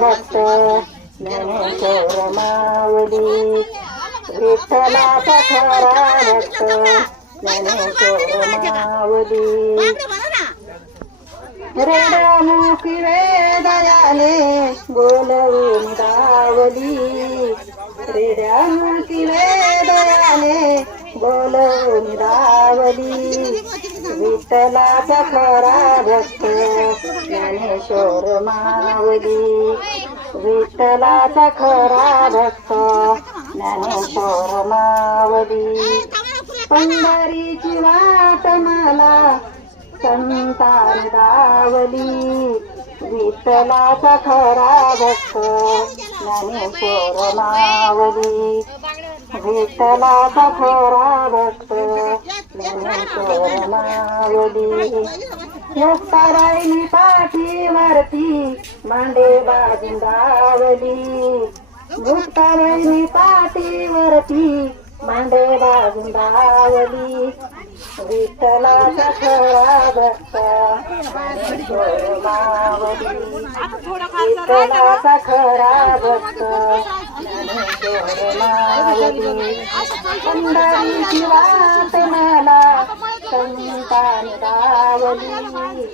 भक्त ज्ञानेश्वर माऊली विठ्ठलाचा खरा भक्त ज्ञानेश्वर माऊली रेडामुखी वेदयाने बोलवून गावली रेड्यामुखी वेदयाने बोलवून गावली विठ्ठलाचा खरा भक्त ज्ञानेश्वर मावली विठ्ठलाचा खरा भक्त ज्ञानेश्वर मावली पंढरीची वाट मला संतान दावली विठ्ठलाचा खरा भक्त ज्ञानेश्वर मावली विठ्ठलाचा खरा भक्त ज्ञानेश्वर मावली मुक्ताबाईनी पाठीवरती मांडे बाजून दावली मुक्ताबाईनी पाठीवरती मांडे बाजून दावली विठ्ठलाचा खरा भक्ता ज्ञानेश्वर मावली विठ्ठलाचा खरा भक्त ज्ञानेश्वर मावली पंढरीची वाट मला गावली